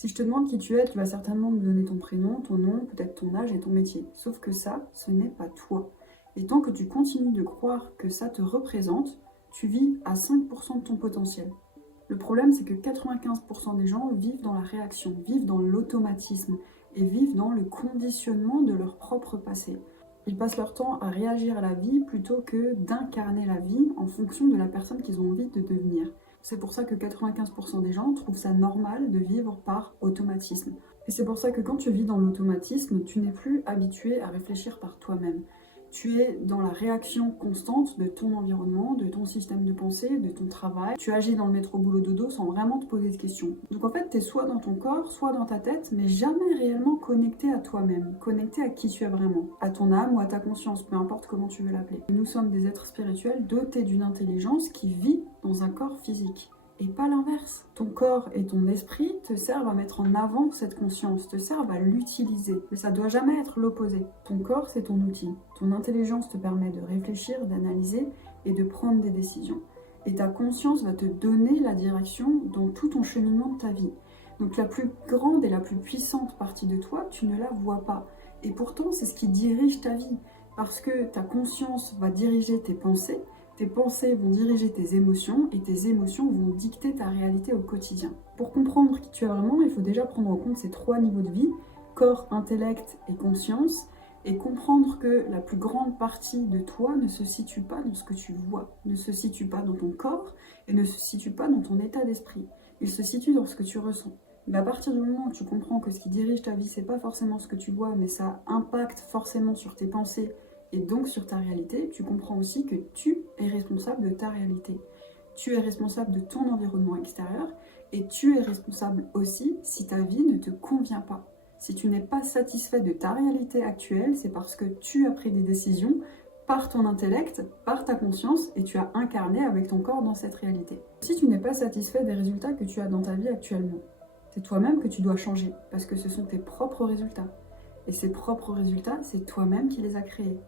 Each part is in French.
Si je te demande qui tu es, tu vas certainement me donner ton prénom, ton nom, peut-être ton âge et ton métier. Sauf que ça, ce n'est pas toi. Et tant que tu continues de croire que ça te représente, tu vis à 5% de ton potentiel. Le problème, c'est que 95% des gens vivent dans la réaction, vivent dans l'automatisme et vivent dans le conditionnement de leur propre passé. Ils passent leur temps à réagir à la vie plutôt que d'incarner la vie en fonction de la personne qu'ils ont envie de devenir. C'est pour ça que 95% des gens trouvent ça normal de vivre par automatisme. Et c'est pour ça que quand tu vis dans l'automatisme, tu n'es plus habitué à réfléchir par toi-même. Tu es dans la réaction constante de ton environnement, de ton système de pensée, de ton travail. Tu agis dans le métro boulot dodo sans vraiment te poser de questions. Donc en fait, tu es soit dans ton corps, soit dans ta tête, mais jamais réellement connecté à toi-même, connecté à qui tu es vraiment, à ton âme ou à ta conscience, peu importe comment tu veux l'appeler. Nous sommes des êtres spirituels dotés d'une intelligence qui vit dans un corps physique. Et pas l'inverse. Ton corps et ton esprit te servent à mettre en avant cette conscience, te servent à l'utiliser. Mais ça doit jamais être l'opposé. Ton corps, c'est ton outil. Ton intelligence te permet de réfléchir, d'analyser et de prendre des décisions. Et ta conscience va te donner la direction dans tout ton cheminement de ta vie. Donc la plus grande et la plus puissante partie de toi, tu ne la vois pas. Et pourtant, c'est ce qui dirige ta vie. Parce que ta conscience va diriger tes pensées vont diriger tes émotions et tes émotions vont dicter ta réalité au quotidien. Pour comprendre qui tu es vraiment, il faut déjà prendre en compte ces trois niveaux de vie, corps, intellect et conscience, et comprendre que la plus grande partie de toi ne se situe pas dans ce que tu vois, ne se situe pas dans ton corps et ne se situe pas dans ton état d'esprit. Il se situe dans ce que tu ressens. Mais à partir du moment où tu comprends que ce qui dirige ta vie, c'est pas forcément ce que tu vois, mais ça impacte forcément sur tes pensées, et donc sur ta réalité, tu comprends aussi que tu es responsable de ta réalité. Tu es responsable de ton environnement extérieur et tu es responsable aussi si ta vie ne te convient pas. Si tu n'es pas satisfait de ta réalité actuelle, c'est parce que tu as pris des décisions par ton intellect, par ta conscience et tu as incarné avec ton corps dans cette réalité. Si tu n'es pas satisfait des résultats que tu as dans ta vie actuellement, c'est toi-même que tu dois changer parce que ce sont tes propres résultats. Et ces propres résultats, c'est toi-même qui les as créés.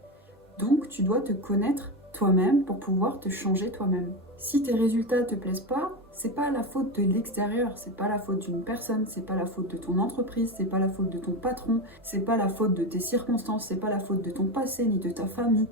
Donc, tu dois te connaître toi-même pour pouvoir te changer toi-même. Si tes résultats te plaisent pas, c'est pas la faute de l'extérieur, c'est pas la faute d'une personne, c'est pas la faute de ton entreprise, c'est pas la faute de ton patron, c'est pas la faute de tes circonstances, c'est pas la faute de ton passé ni de ta famille.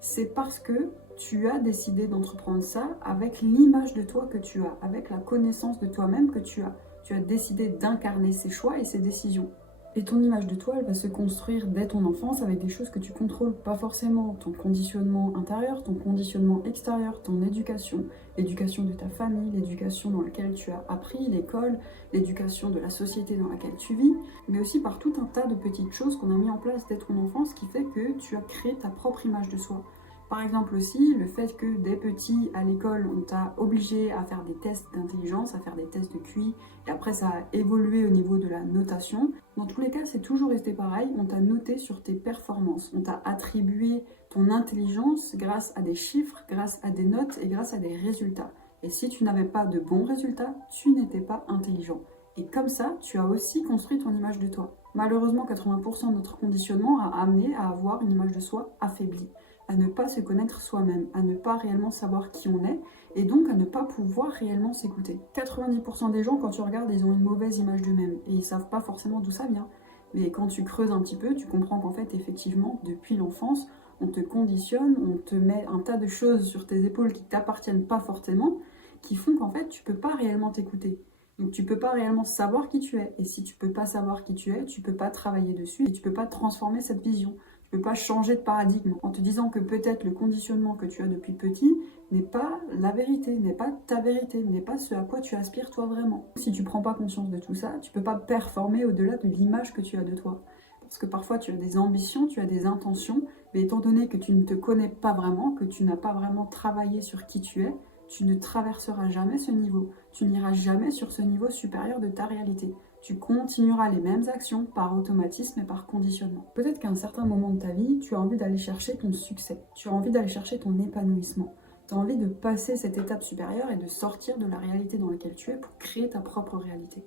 C'est parce que tu as décidé d'entreprendre ça avec l'image de toi que tu as, avec la connaissance de toi-même que tu as. Tu as décidé d'incarner ces choix et ces décisions. Et ton image de toi, elle va se construire dès ton enfance avec des choses que tu contrôles pas forcément. Ton conditionnement intérieur, ton conditionnement extérieur, ton éducation, l'éducation de ta famille, l'éducation dans laquelle tu as appris, l'école, l'éducation de la société dans laquelle tu vis, mais aussi par tout un tas de petites choses qu'on a mis en place dès ton enfance qui fait que tu as créé ta propre image de soi. Par exemple aussi, le fait que dès petit, à l'école, on t'a obligé à faire des tests d'intelligence, à faire des tests de QI, et après ça a évolué au niveau de la notation. Dans tous les cas, c'est toujours resté pareil, on t'a noté sur tes performances, on t'a attribué ton intelligence grâce à des chiffres, grâce à des notes et grâce à des résultats. Et si tu n'avais pas de bons résultats, tu n'étais pas intelligent. Et comme ça, tu as aussi construit ton image de toi. Malheureusement, 80% de notre conditionnement a amené à avoir une image de soi affaiblie, à ne pas se connaître soi-même, à ne pas réellement savoir qui on est, et donc à ne pas pouvoir réellement s'écouter. 90% des gens, quand tu regardes, ils ont une mauvaise image d'eux-mêmes, et ils savent pas forcément d'où ça vient. Mais quand tu creuses un petit peu, tu comprends qu'en fait, effectivement, depuis l'enfance, on te conditionne, on te met un tas de choses sur tes épaules qui t'appartiennent pas forcément, qui font qu'en fait, tu peux pas réellement t'écouter. Donc tu peux pas réellement savoir qui tu es, et si tu peux pas savoir qui tu es, tu peux pas travailler dessus, et tu peux pas transformer cette vision. Tu peux pas changer de paradigme en te disant que peut-être le conditionnement que tu as depuis petit n'est pas la vérité, n'est pas ta vérité, n'est pas ce à quoi tu aspires toi vraiment. Si tu prends pas conscience de tout ça, tu peux pas performer au-delà de l'image que tu as de toi. Parce que parfois tu as des ambitions, tu as des intentions, mais étant donné que tu ne te connais pas vraiment, que tu n'as pas vraiment travaillé sur qui tu es, tu ne traverseras jamais ce niveau. Tu n'iras jamais sur ce niveau supérieur de ta réalité. Tu continueras les mêmes actions par automatisme et par conditionnement. Peut-être qu'à un certain moment de ta vie, tu as envie d'aller chercher ton succès, tu as envie d'aller chercher ton épanouissement, tu as envie de passer cette étape supérieure et de sortir de la réalité dans laquelle tu es pour créer ta propre réalité.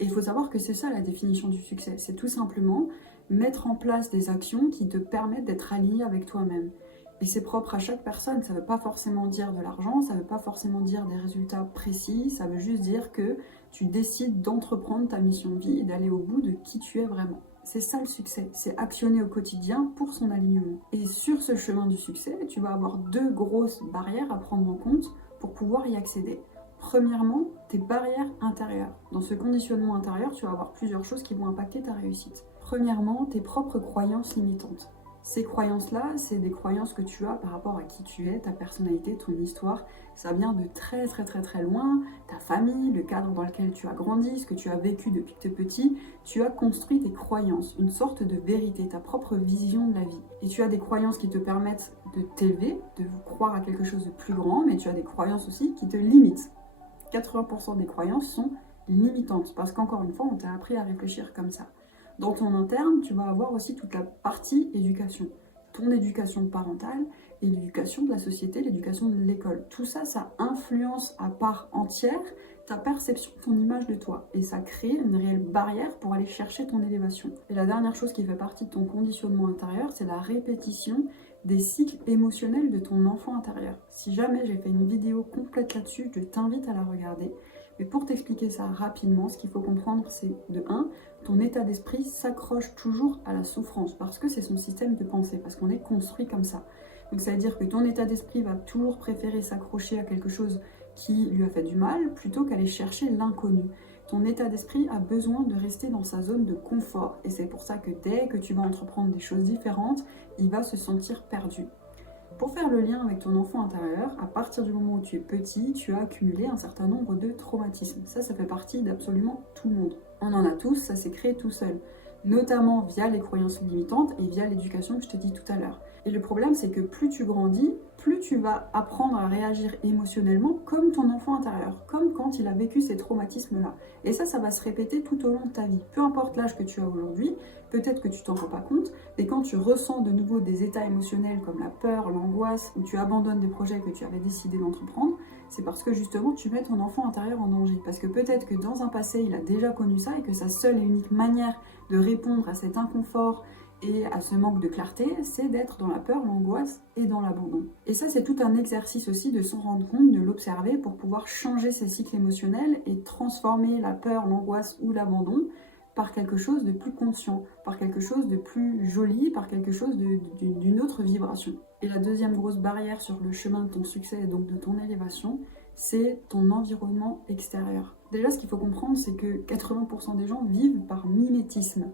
Et il faut savoir que c'est ça la définition du succès, c'est tout simplement mettre en place des actions qui te permettent d'être aligné avec toi-même. Et c'est propre à chaque personne, ça ne veut pas forcément dire de l'argent, ça ne veut pas forcément dire des résultats précis, ça veut juste dire que Tu décides d'entreprendre ta mission de vie et d'aller au bout de qui tu es vraiment. C'est ça le succès, c'est actionner au quotidien pour son alignement. Et sur ce chemin du succès, tu vas avoir deux grosses barrières à prendre en compte pour pouvoir y accéder. Premièrement, tes barrières intérieures. Dans ce conditionnement intérieur, tu vas avoir plusieurs choses qui vont impacter ta réussite. Premièrement, tes propres croyances limitantes. Ces croyances-là, c'est des croyances que tu as par rapport à qui tu es, ta personnalité, ton histoire. Ça vient de très très très très loin, ta famille, le cadre dans lequel tu as grandi, ce que tu as vécu depuis que tu es petit. Tu as construit tes croyances, une sorte de vérité, ta propre vision de la vie. Et tu as des croyances qui te permettent de t'élever, de croire à quelque chose de plus grand, mais tu as des croyances aussi qui te limitent. 80% des croyances sont limitantes, parce qu'encore une fois, on t'a appris à réfléchir comme ça. Dans ton interne, tu vas avoir aussi toute la partie éducation. Ton éducation parentale et l'éducation de la société, l'éducation de l'école. Tout ça, ça influence à part entière ta perception, ton image de toi. Et ça crée une réelle barrière pour aller chercher ton élévation. Et la dernière chose qui fait partie de ton conditionnement intérieur, c'est la répétition des cycles émotionnels de ton enfant intérieur. Si jamais j'ai fait une vidéo complète là-dessus, je t'invite à la regarder. Mais pour t'expliquer ça rapidement, ce qu'il faut comprendre, c'est de 1, ton état d'esprit s'accroche toujours à la souffrance parce que c'est son système de pensée, parce qu'on est construit comme ça. Donc ça veut dire que ton état d'esprit va toujours préférer s'accrocher à quelque chose qui lui a fait du mal plutôt qu'aller chercher l'inconnu. Ton état d'esprit a besoin de rester dans sa zone de confort et c'est pour ça que dès que tu vas entreprendre des choses différentes, il va se sentir perdu. Pour faire le lien avec ton enfant intérieur, à partir du moment où tu es petit, tu as accumulé un certain nombre de traumatismes. Ça fait partie d'absolument tout le monde. On en a tous, ça s'est créé tout seul. Notamment via les croyances limitantes et via l'éducation que je te dis tout à l'heure. Et le problème, c'est que plus tu grandis, plus tu vas apprendre à réagir émotionnellement comme ton enfant intérieur, comme quand il a vécu ces traumatismes-là. Et ça va se répéter tout au long de ta vie. Peu importe l'âge que tu as aujourd'hui, peut-être que tu t'en rends pas compte, mais quand tu ressens de nouveau des états émotionnels comme la peur, l'angoisse, ou tu abandonnes des projets que tu avais décidé d'entreprendre, c'est parce que justement tu mets ton enfant intérieur en danger. Parce que peut-être que dans un passé, il a déjà connu ça et que sa seule et unique manière de répondre à cet inconfort et à ce manque de clarté, c'est d'être dans la peur, l'angoisse et dans l'abandon. Et ça, c'est tout un exercice aussi de s'en rendre compte, de l'observer pour pouvoir changer ces cycles émotionnels et transformer la peur, l'angoisse ou l'abandon par quelque chose de plus conscient, par quelque chose de plus joli, par quelque chose d'une autre vibration. Et la deuxième grosse barrière sur le chemin de ton succès et donc de ton élévation, c'est ton environnement extérieur. Déjà, ce qu'il faut comprendre, c'est que 80% des gens vivent par mimétisme,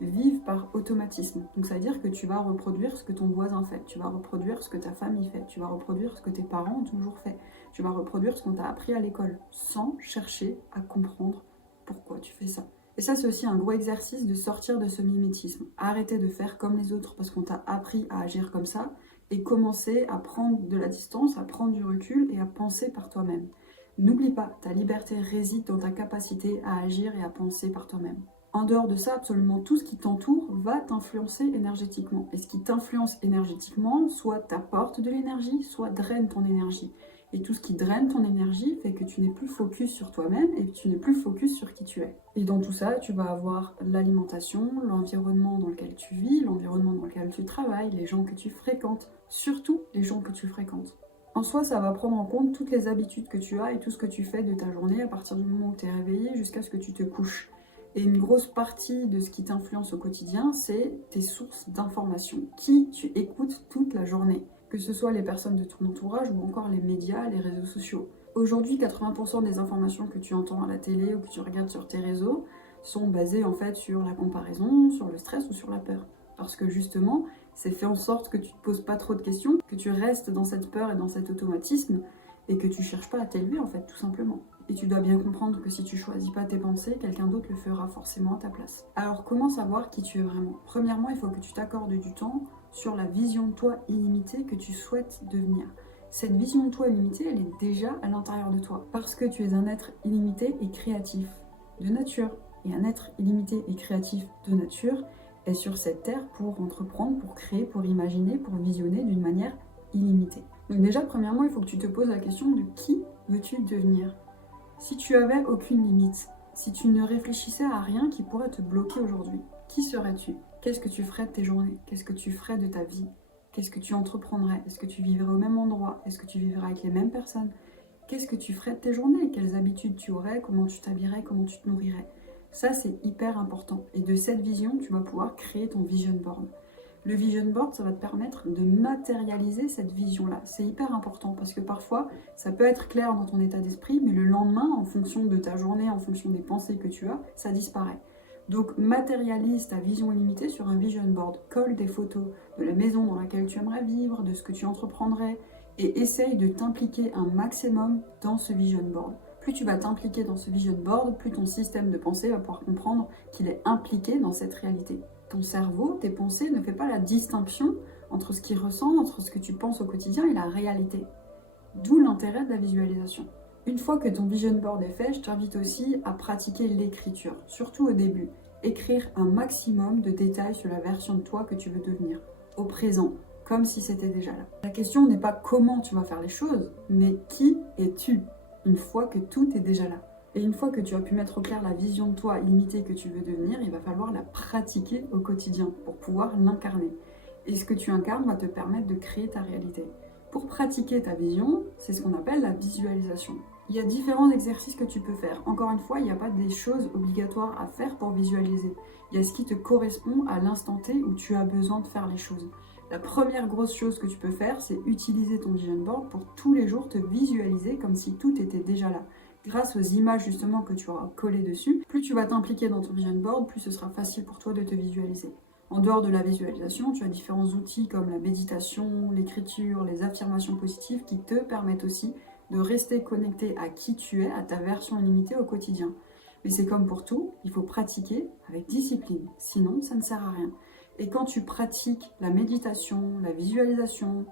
vivent par automatisme. Donc ça veut dire que tu vas reproduire ce que ton voisin fait, tu vas reproduire ce que ta famille fait, tu vas reproduire ce que tes parents ont toujours fait, tu vas reproduire ce qu'on t'a appris à l'école, sans chercher à comprendre pourquoi tu fais ça. Et ça, c'est aussi un gros exercice de sortir de ce mimétisme. Arrêter de faire comme les autres parce qu'on t'a appris à agir comme ça et commencer à prendre de la distance, à prendre du recul et à penser par toi-même. N'oublie pas, ta liberté réside dans ta capacité à agir et à penser par toi-même. En dehors de ça, absolument tout ce qui t'entoure va t'influencer énergétiquement. Et ce qui t'influence énergétiquement, soit t'apporte de l'énergie, soit draine ton énergie. Et tout ce qui draine ton énergie fait que tu n'es plus focus sur toi-même et que tu n'es plus focus sur qui tu es. Et dans tout ça, tu vas avoir l'alimentation, l'environnement dans lequel tu vis, l'environnement dans lequel tu travailles, les gens que tu fréquentes, surtout les gens que tu fréquentes. En soi, ça va prendre en compte toutes les habitudes que tu as et tout ce que tu fais de ta journée à partir du moment où tu es réveillé jusqu'à ce que tu te couches. Et une grosse partie de ce qui t'influence au quotidien, c'est tes sources d'informations, qui tu écoutes toute la journée, que ce soit les personnes de ton entourage ou encore les médias, les réseaux sociaux. Aujourd'hui, 80% des informations que tu entends à la télé ou que tu regardes sur tes réseaux sont basées en fait sur la comparaison, sur le stress ou sur la peur. Parce que justement, c'est fait en sorte que tu te poses pas trop de questions, que tu restes dans cette peur et dans cet automatisme et que tu cherches pas à t'élever en fait, tout simplement. Et tu dois bien comprendre que si tu choisis pas tes pensées, quelqu'un d'autre le fera forcément à ta place. Alors comment savoir qui tu es vraiment? Premièrement, il faut que tu t'accordes du temps sur la vision de toi illimitée que tu souhaites devenir. Cette vision de toi illimitée, elle est déjà à l'intérieur de toi. Parce que tu es un être illimité et créatif de nature. Et un être illimité et créatif de nature est sur cette terre pour entreprendre, pour créer, pour imaginer, pour visionner d'une manière illimitée. Donc déjà, premièrement, il faut que tu te poses la question de qui veux-tu devenir? Si tu avais aucune limite, si tu ne réfléchissais à rien qui pourrait te bloquer aujourd'hui, qui serais-tu? Qu'est-ce que tu ferais de tes journées? Qu'est-ce que tu ferais de ta vie? Qu'est-ce que tu entreprendrais? Est-ce que tu vivrais au même endroit? Est-ce que tu vivrais avec les mêmes personnes? Qu'est-ce que tu ferais de tes journées? Quelles habitudes tu aurais? Comment tu t'habillerais? Comment tu te nourrirais? Ça, c'est hyper important. Et de cette vision, tu vas pouvoir créer ton vision board. Le vision board, ça va te permettre de matérialiser cette vision-là. C'est hyper important parce que parfois, ça peut être clair dans ton état d'esprit, mais le lendemain, en fonction de ta journée, en fonction des pensées que tu as, ça disparaît. Donc, matérialise ta vision illimitée sur un vision board. Colle des photos de la maison dans laquelle tu aimerais vivre, de ce que tu entreprendrais, et essaye de t'impliquer un maximum dans ce vision board. Plus tu vas t'impliquer dans ce vision board, plus ton système de pensée va pouvoir comprendre qu'il est impliqué dans cette réalité. Ton cerveau, tes pensées ne fait pas la distinction entre ce qu'il ressent, entre ce que tu penses au quotidien et la réalité. D'où l'intérêt de la visualisation. Une fois que ton vision board est fait, je t'invite aussi à pratiquer l'écriture, surtout au début. Écrire un maximum de détails sur la version de toi que tu veux devenir, au présent, comme si c'était déjà là. La question n'est pas comment tu vas faire les choses, mais qui es-tu une fois que tout est déjà là. Et une fois que tu as pu mettre au clair la vision de toi illimitée que tu veux devenir, il va falloir la pratiquer au quotidien pour pouvoir l'incarner. Et ce que tu incarnes va te permettre de créer ta réalité. Pour pratiquer ta vision, c'est ce qu'on appelle la visualisation. Il y a différents exercices que tu peux faire. Encore une fois, il n'y a pas des choses obligatoires à faire pour visualiser. Il y a ce qui te correspond à l'instant T où tu as besoin de faire les choses. La première grosse chose que tu peux faire, c'est utiliser ton vision board pour tous les jours te visualiser comme si tout était déjà là. Grâce aux images justement que tu auras collées dessus, plus tu vas t'impliquer dans ton vision board, plus ce sera facile pour toi de te visualiser. En dehors de la visualisation, tu as différents outils comme la méditation, l'écriture, les affirmations positives qui te permettent aussi de rester connecté à qui tu es, à ta version limitée au quotidien. Mais c'est comme pour tout, il faut pratiquer avec discipline, sinon ça ne sert à rien. Et quand tu pratiques la méditation, la visualisation,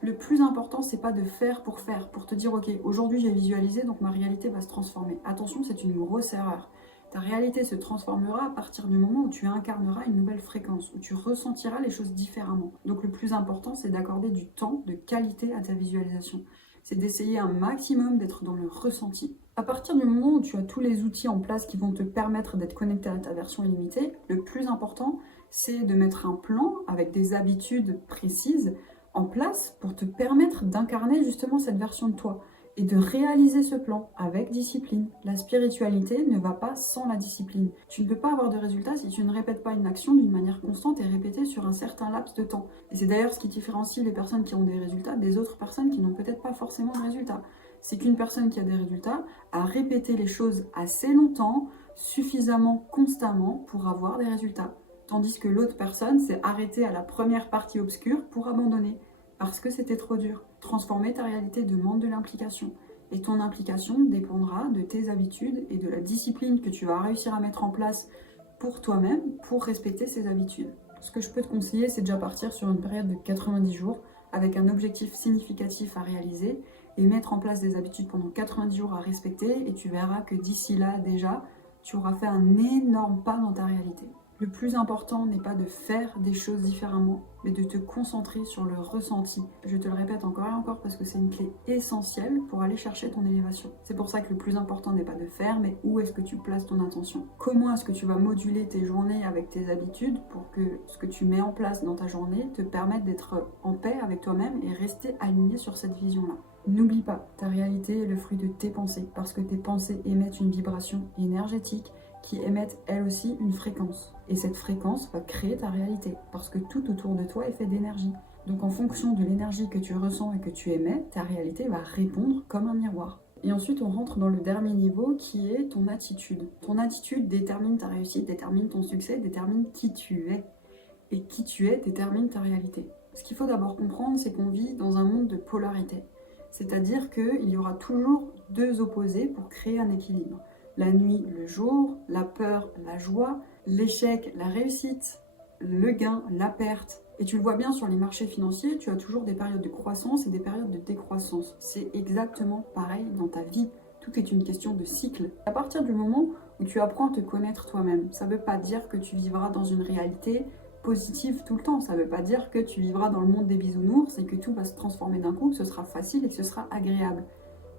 le plus important, c'est pas de faire, pour te dire, ok, aujourd'hui j'ai visualisé, donc ma réalité va se transformer. Attention, c'est une grosse erreur. Ta réalité se transformera à partir du moment où tu incarneras une nouvelle fréquence, où tu ressentiras les choses différemment. Donc le plus important, c'est d'accorder du temps, de qualité à ta visualisation. C'est d'essayer un maximum d'être dans le ressenti. À partir du moment où tu as tous les outils en place qui vont te permettre d'être connecté à ta version illimitée, le plus important, c'est de mettre un plan avec des habitudes précises en place pour te permettre d'incarner justement cette version de toi et de réaliser ce plan avec discipline. La spiritualité ne va pas sans la discipline. Tu ne peux pas avoir de résultats si tu ne répètes pas une action d'une manière constante et répétée sur un certain laps de temps. Et c'est d'ailleurs ce qui différencie les personnes qui ont des résultats des autres personnes qui n'ont peut-être pas forcément de résultats. C'est qu'une personne qui a des résultats a répété les choses assez longtemps, suffisamment constamment pour avoir des résultats. Tandis que l'autre personne s'est arrêtée à la première partie obscure pour abandonner, parce que c'était trop dur. Transformer ta réalité demande de l'implication. Et ton implication dépendra de tes habitudes et de la discipline que tu vas réussir à mettre en place pour toi-même, pour respecter ces habitudes. Ce que je peux te conseiller, c'est déjà partir sur une période de 90 jours, avec un objectif significatif à réaliser, et mettre en place des habitudes pendant 90 jours à respecter, et tu verras que d'ici là, déjà, tu auras fait un énorme pas dans ta réalité. Le plus important n'est pas de faire des choses différemment, mais de te concentrer sur le ressenti. Je te le répète encore et encore parce que c'est une clé essentielle pour aller chercher ton élévation. C'est pour ça que le plus important n'est pas de faire, mais où est-ce que tu places ton intention? Comment est-ce que tu vas moduler tes journées avec tes habitudes pour que ce que tu mets en place dans ta journée te permette d'être en paix avec toi-même et rester aligné sur cette vision-là. N'oublie pas, ta réalité est le fruit de tes pensées, parce que tes pensées émettent une vibration énergétique qui émettent elles aussi une fréquence. Et cette fréquence va créer ta réalité, parce que tout autour de toi est fait d'énergie. Donc en fonction de l'énergie que tu ressens et que tu émets, ta réalité va répondre comme un miroir. Et ensuite, on rentre dans le dernier niveau qui est ton attitude. Ton attitude détermine ta réussite, détermine ton succès, détermine qui tu es. Et qui tu es détermine ta réalité. Ce qu'il faut d'abord comprendre, c'est qu'on vit dans un monde de polarité. C'est-à-dire qu'il y aura toujours deux opposés pour créer un équilibre. La nuit, le jour, la peur, la joie, l'échec, la réussite, le gain, la perte. Et tu le vois bien sur les marchés financiers, tu as toujours des périodes de croissance et des périodes de décroissance. C'est exactement pareil dans ta vie. Tout est une question de cycle. À partir du moment où tu apprends à te connaître toi-même, ça ne veut pas dire que tu vivras dans une réalité positive tout le temps. Ça ne veut pas dire que tu vivras dans le monde des bisounours et que tout va se transformer d'un coup, que ce sera facile et que ce sera agréable.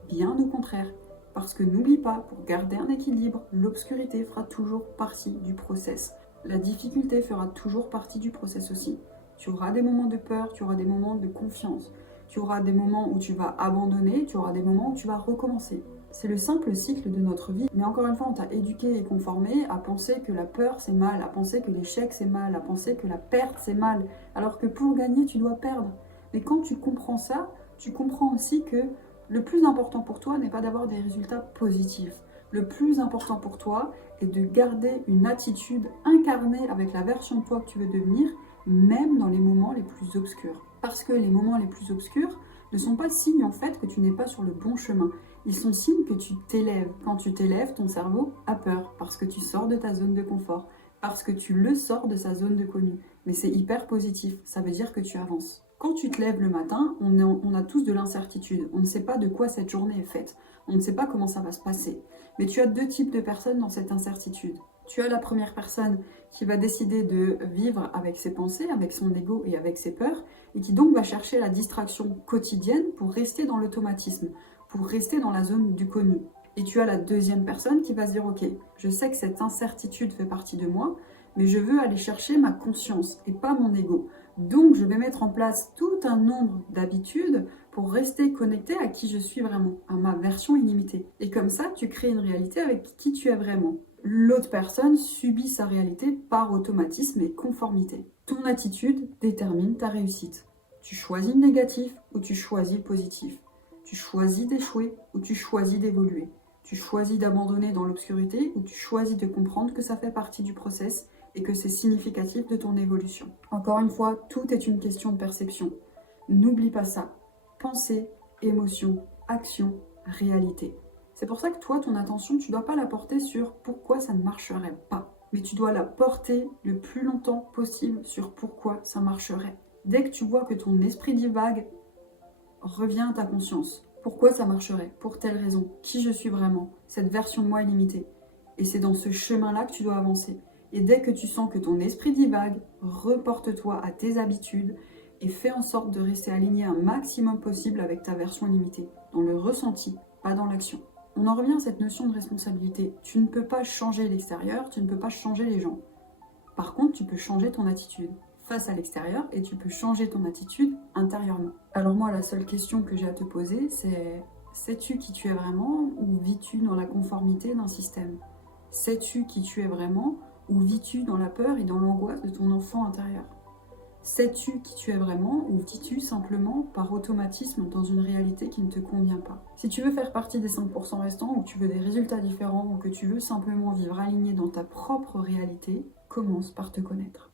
Bien au contraire. Parce que n'oublie pas, pour garder un équilibre, l'obscurité fera toujours partie du process. La difficulté fera toujours partie du process aussi. Tu auras des moments de peur, tu auras des moments de confiance. Tu auras des moments où tu vas abandonner, tu auras des moments où tu vas recommencer. C'est le simple cycle de notre vie. Mais encore une fois, on t'a éduqué et conformé à penser que la peur c'est mal, à penser que l'échec c'est mal, à penser que la perte c'est mal. Alors que pour gagner, tu dois perdre. Mais quand tu comprends ça, tu comprends aussi que le plus important pour toi n'est pas d'avoir des résultats positifs. Le plus important pour toi est de garder une attitude incarnée avec la version de toi que tu veux devenir, même dans les moments les plus obscurs. Parce que les moments les plus obscurs ne sont pas signes en fait que tu n'es pas sur le bon chemin. Ils sont signes que tu t'élèves. Quand tu t'élèves, ton cerveau a peur parce que tu sors de ta zone de confort, parce que tu le sors de sa zone de connu. Mais c'est hyper positif, ça veut dire que tu avances. Quand tu te lèves le matin, on a tous de l'incertitude. On ne sait pas de quoi cette journée est faite. On ne sait pas comment ça va se passer. Mais tu as deux types de personnes dans cette incertitude. Tu as la première personne qui va décider de vivre avec ses pensées, avec son ego et avec ses peurs, et qui donc va chercher la distraction quotidienne pour rester dans l'automatisme, pour rester dans la zone du connu. Et tu as la deuxième personne qui va se dire, ok, je sais que cette incertitude fait partie de moi, mais je veux aller chercher ma conscience et pas mon ego. Donc je vais mettre en place tout un nombre d'habitudes pour rester connecté à qui je suis vraiment, à ma version illimitée. Et comme ça, tu crées une réalité avec qui tu es vraiment. L'autre personne subit sa réalité par automatisme et conformité. Ton attitude détermine ta réussite. Tu choisis le négatif ou tu choisis le positif. Tu choisis d'échouer ou tu choisis d'évoluer. Tu choisis d'abandonner dans l'obscurité ou tu choisis de comprendre que ça fait partie du process et que c'est significatif de ton évolution. Encore une fois, tout est une question de perception. N'oublie pas ça. Pensée, émotion, action, réalité. C'est pour ça que toi, ton attention, tu ne dois pas la porter sur pourquoi ça ne marcherait pas. Mais tu dois la porter le plus longtemps possible sur pourquoi ça marcherait. Dès que tu vois que ton esprit divague, reviens à ta conscience. Pourquoi ça marcherait? Pour telle raison. Qui je suis vraiment? Cette version de moi illimitée. Et c'est dans ce chemin-là que tu dois avancer. Et dès que tu sens que ton esprit divague, reporte-toi à tes habitudes et fais en sorte de rester aligné un maximum possible avec ta version limitée, dans le ressenti, pas dans l'action. On en revient à cette notion de responsabilité. Tu ne peux pas changer l'extérieur, tu ne peux pas changer les gens. Par contre, tu peux changer ton attitude face à l'extérieur et tu peux changer ton attitude intérieurement. Alors moi, la seule question que j'ai à te poser, c'est: sais-tu qui tu es vraiment ou vis-tu dans la conformité d'un système? Sais-tu qui tu es vraiment ou vis-tu dans la peur et dans l'angoisse de ton enfant intérieur? Sais-tu qui tu es vraiment ou vis-tu simplement par automatisme dans une réalité qui ne te convient pas? Si tu veux faire partie des 5% restants ou que tu veux des résultats différents ou que tu veux simplement vivre aligné dans ta propre réalité, commence par te connaître.